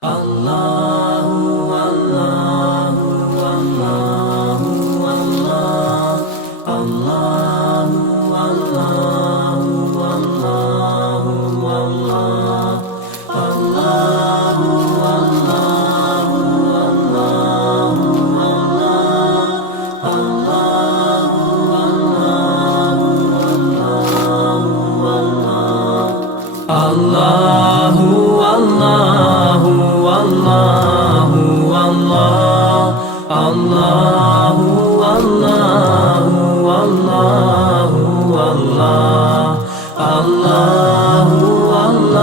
Allahu Allahu Allahu Allah Allahu Allahu Allahu Allah Allahu Allahu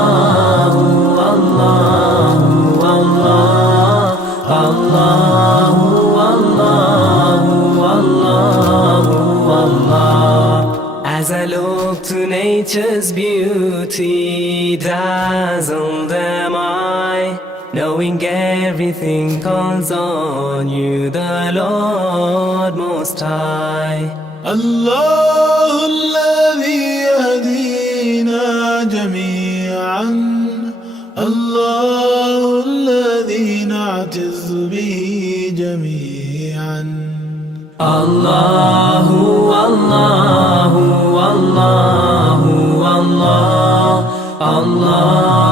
Allahu Allah Allahu As I look to nature's beauty, dazzled am I, knowing everything calls on you, the Lord Most High. الله الذي يهدينا جميعا، الله الذي نعتز به جميعا. الله الله الله الله الله